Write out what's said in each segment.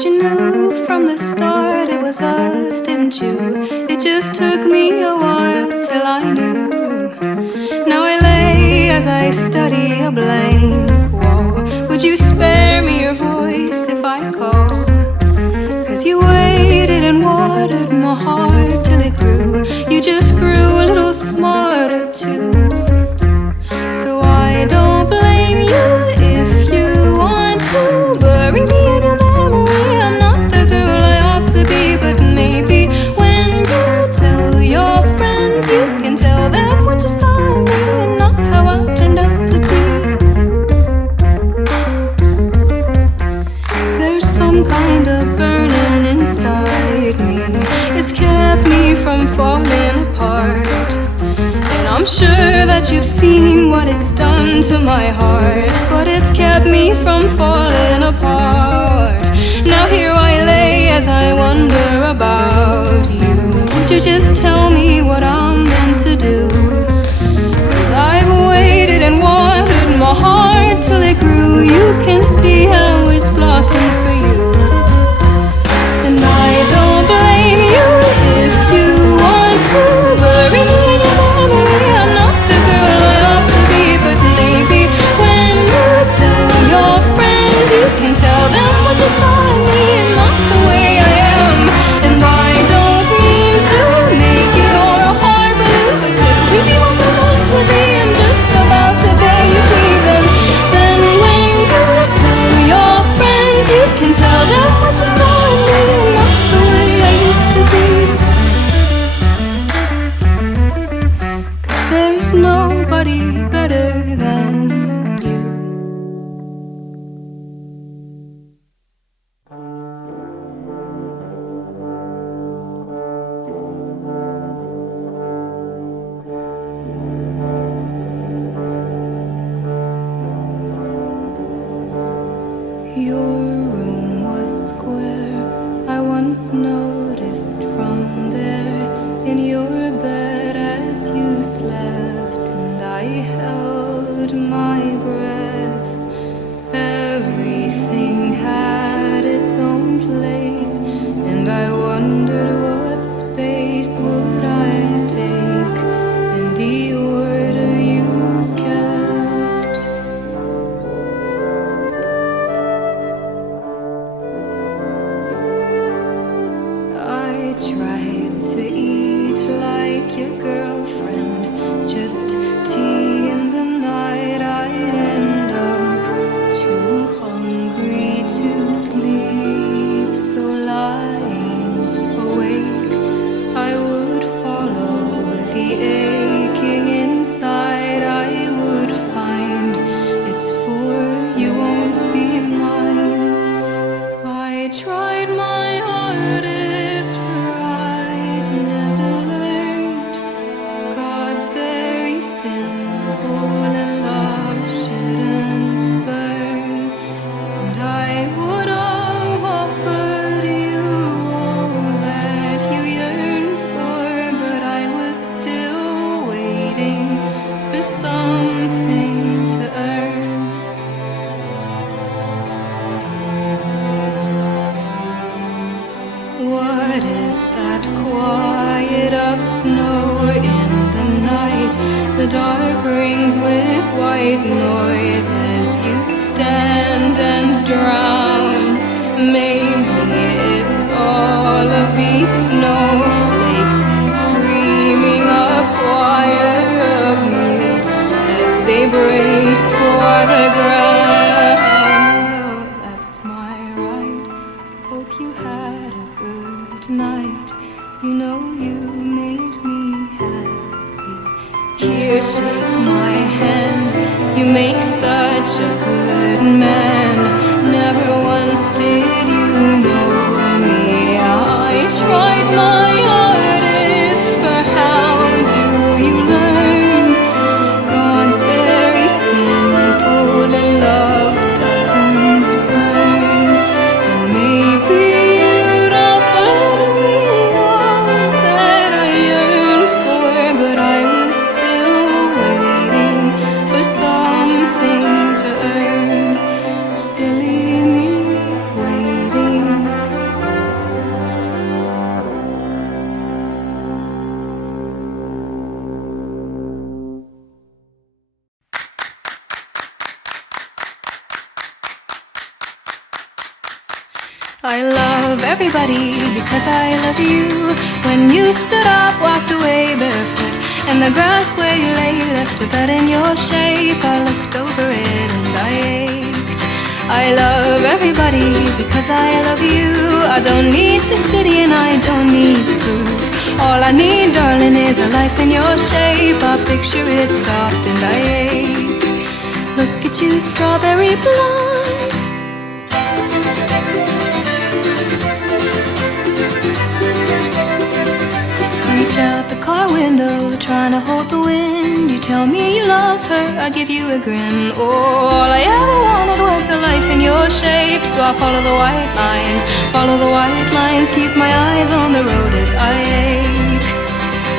thought you knew from the start it was us, didn't you? It just took me a while till I knew. Now I lay as I study a blank wall. Would you spare me your voice if I call? 'Cause you waited and watered my heart till it grew. You just grew a little smarter too. So I don't blame you if you want to bury me in your memory. I'm not the girl I ought to be, but maybe when you tell your friends, you can tell them what you saw in me and not how I turned out to be. There's some kind of burning inside me. It's kept me from falling apart. And I'm sure that you've seen what it's done to my heart, but it's kept me from falling apart. Now here I lay as I wonder about you. Would you just tell me what I'm meant to do? 'Cause I've waited and watered my heart till it grew. You can see how it's blossomed for you. And I don't blame you if you want to bury me in your memory. I'm not the girl I ought to be, but maybe when you tell your friends, you can tell them what you saw in me and not the way I am. And I don't mean to make your heart blue, but could we be what we're meant to be? I'm just about to beg you please. And then when you tell your friends, you can tell them what you saw in me and not the way I used to be. 'Cause there's nobody better than you. Your room was square, I once noticed from there. In your bed as you slept, and I held my breath. Everything had its own place, and I wondered what space would I take in the order you kept. I tried to eat like your girlfriend, just tea in the night. I'd end up too hungry to sleep, so lying awake I would follow the aching inside. I would find it's for you won't be mine. I tried my hardest, for I'd never learned God's very simple and love shouldn't burn. And I would have offered you all that you yearn for, but I was still waiting for something to earn. What is that quiet of snow in the night? The dark rings with white noise as you stand and drown. Maybe it's all of these snowflakes screaming a choir of mute as they brace for the ground. Well, that's my right. Hope you had a good night. You know you made me happy. Here, shake my hand. You make such a good man. Never once did you know me. I tried my hardest, for how do you learn? God's very simple and love doesn't burn. And maybe you'd offered me all that I yearn for, but I was still waiting for something to earn. Silly me. I love everybody because I love you. When you stood up, walked away barefoot, and the grass where you lay left a bed in your shape. I looked over it and I ached. I love everybody because I love you. I don't need the city and I don't need the proof. All I need, darling, is a life in your shape. I picture it soft and I ache. Look at you, strawberry blonde. Reach out the car window, trying to hold the wind. You tell me you love her, I give you a grin. Oh, all I ever wanted was a life in your shape. So I follow the white lines, follow the white lines. Keep my eyes on the road as I ache.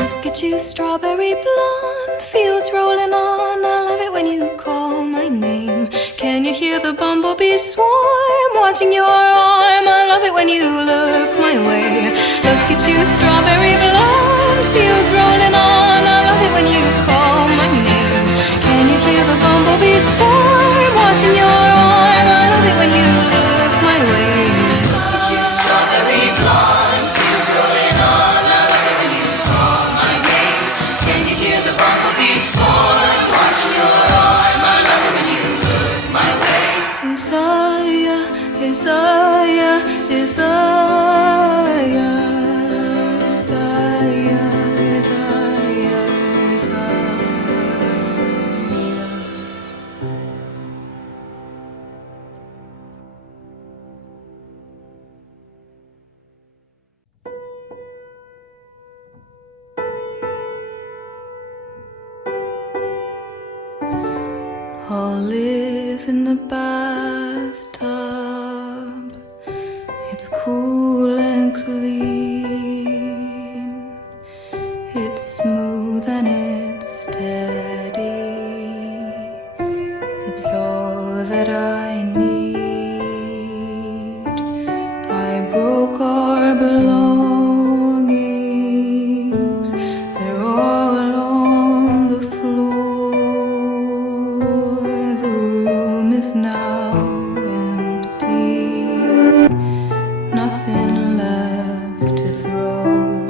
Look at you, strawberry blonde, fields rolling on. I love it when you call my name. Can you hear the bumblebees swarm, watching your arm? I love it when you look my way. Look at you, strawberry blonde, fields rolling on. I love it when you call my name. Can you hear the bumblebees swarm, watching your arm? I love it when you look my way. Look at you, strawberry blonde, fields rolling on. I love it when you call my name. Can you hear the bumblebees swarm, watching your arm? I love it when you look my way. Isaiah, Isaiah, Isaiah. I'll live in the bathtub. It's cool and clean. It's smooth and it's steady. It's all that I need. I broke our belongings. They're all on the floor. The room is now empty. Nothing left to throw.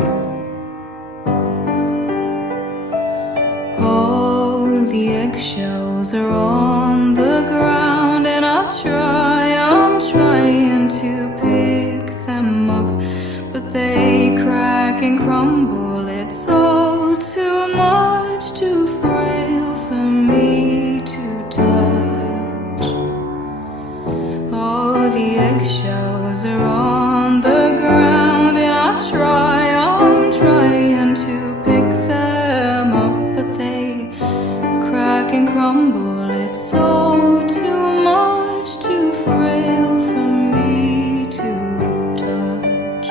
All the eggshells are on the ground, and I'm trying to pick them up, but they crack and crumble. It's all too much, too frail for me to touch. All the eggshells are on the ground, and I'm trying to pick them up, but they crack and crumble. It's all too much, too frail for me to touch.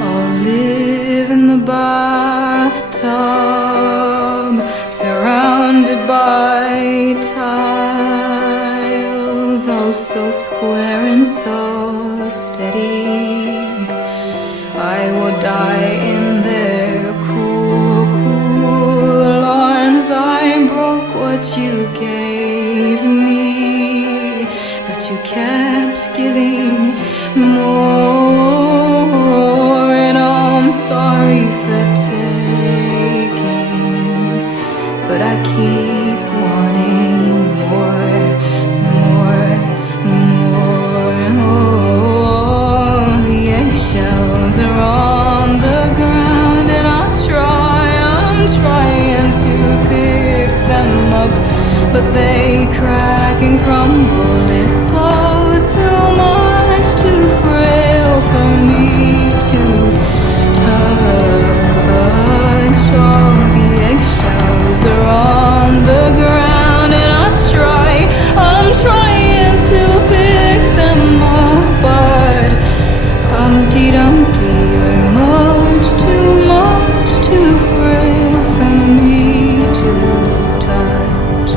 I'll live in the bathtub, surrounded by tiles, oh so square and so steady. I will die in their cool, cool arms. I broke what you gave me, but you kept giving more, and I'm sorry for taking, but I keep wanting more, more, more. Oh, the eggshells are on the ground, and I'm trying to pick them up, but they crack and crumble. It's all too much, too frail for me to touch. All the eggshells are on the ground, and I'm trying to pick them up, but Humpty Dumpty, you're much, too frail for me to touch.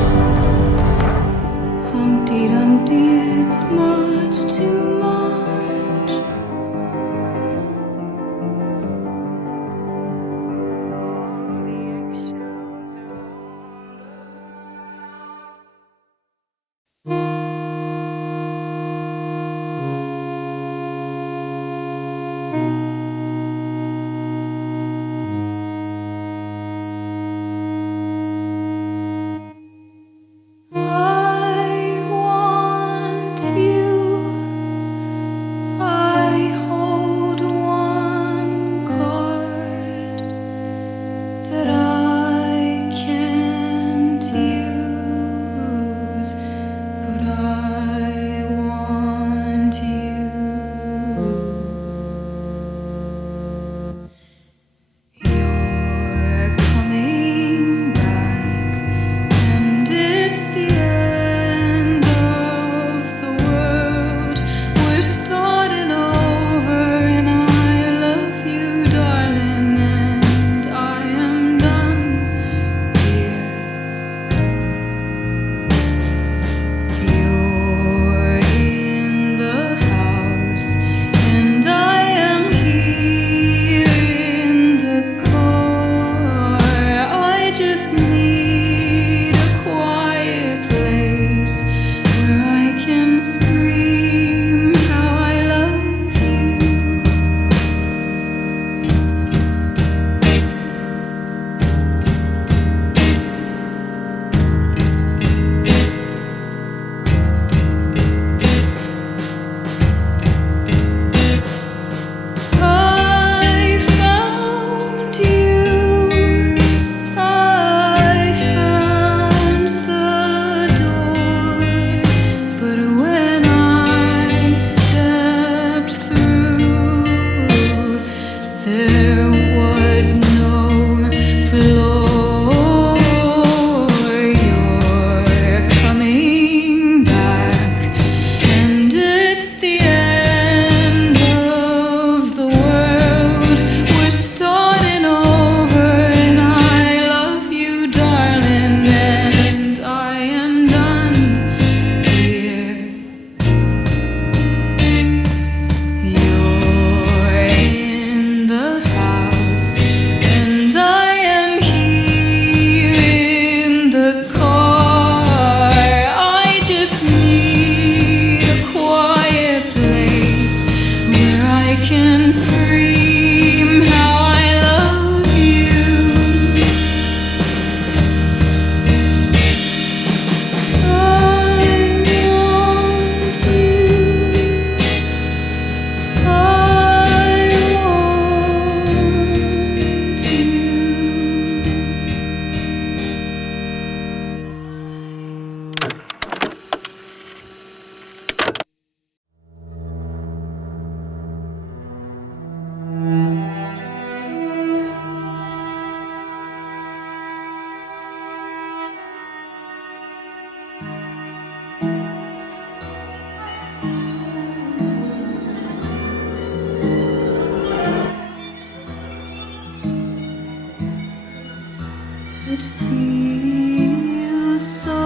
It feels so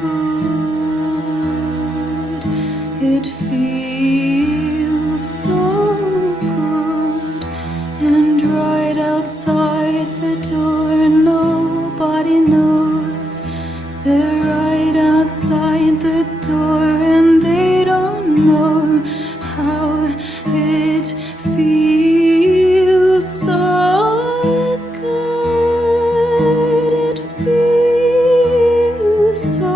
good. It feels so good. And right outside the door, nobody knows. They're right outside the door, and they don't know how it feels so good. It feels so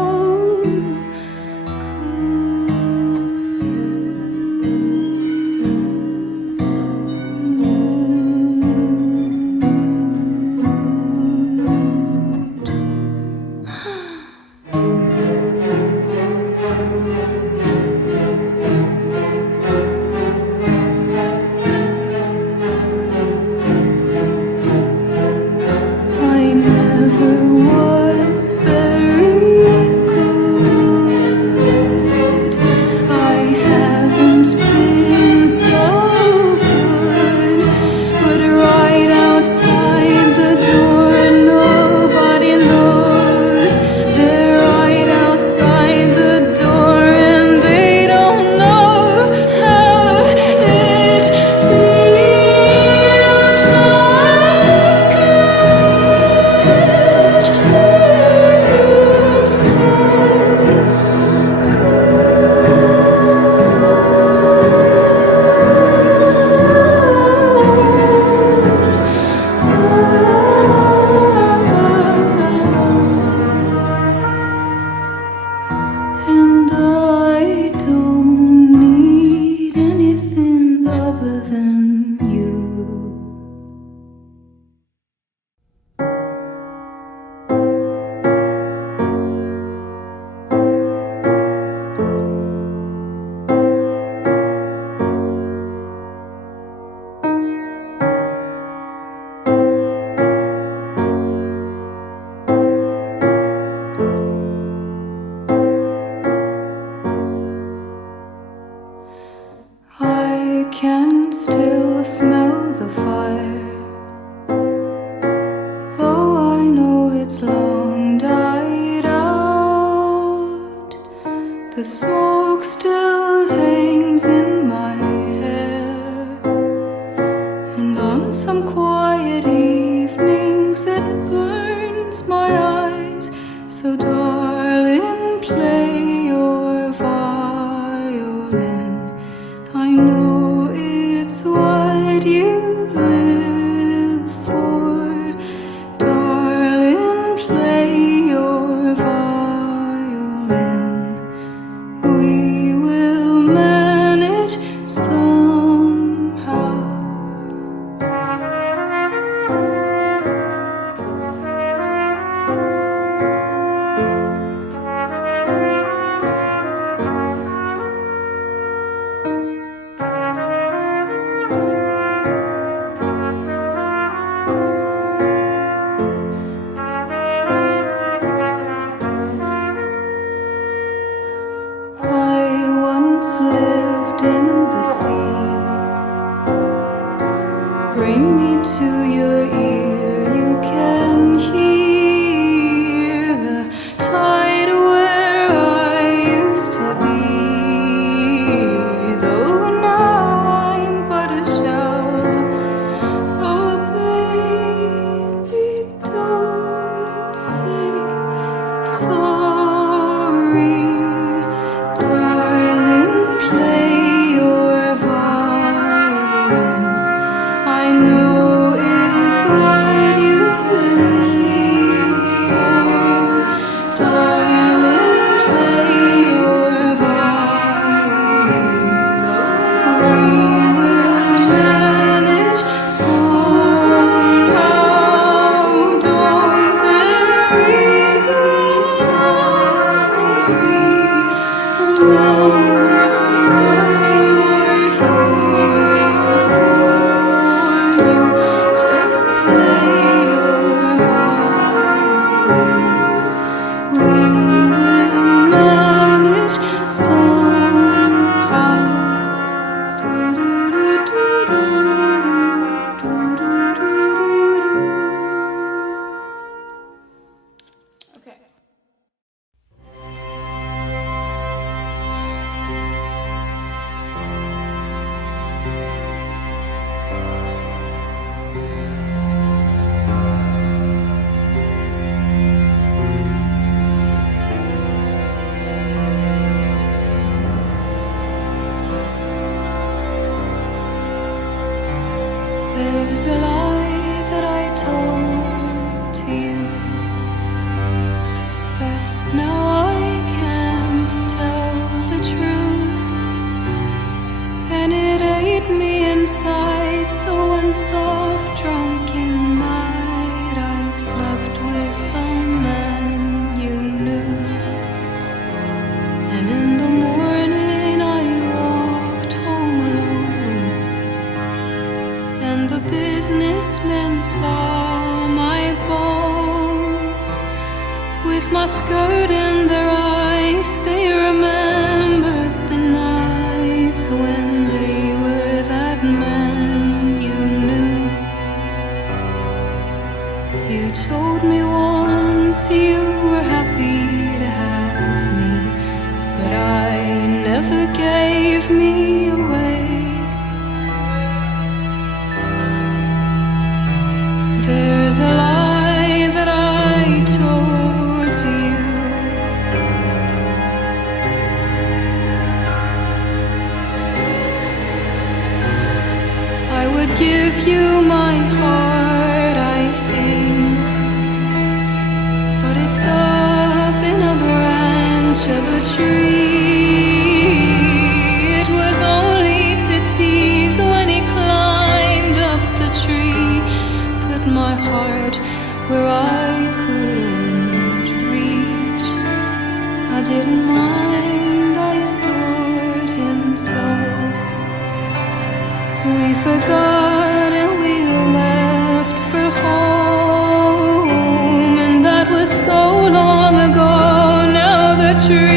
I never was very good. I haven't been so good. But right outside the door, nobody knows. They're right outside the door, and they don't know how it feels so and I don't need anything other than you. I can still smell the fire, though I know it's long died out. The smoke still hangs in my hair, and on some quiet evenings it burns my eyes. So darling, play your violin. I know it's what you live for. Darling, play your violin. We skirt and their eyes, they remembered the nights when they were that man you knew. You told me once you were happy to have me, but I never gave me away. There's a lie that I told to you. I would give you my heart, I think, but it's up in a branch of a tree. It was only to tease when he climbed up the tree, put my heart where I couldn't reach. I didn't mind, I adored him so. We forgot and we left for home, and that was so long ago. Now the tree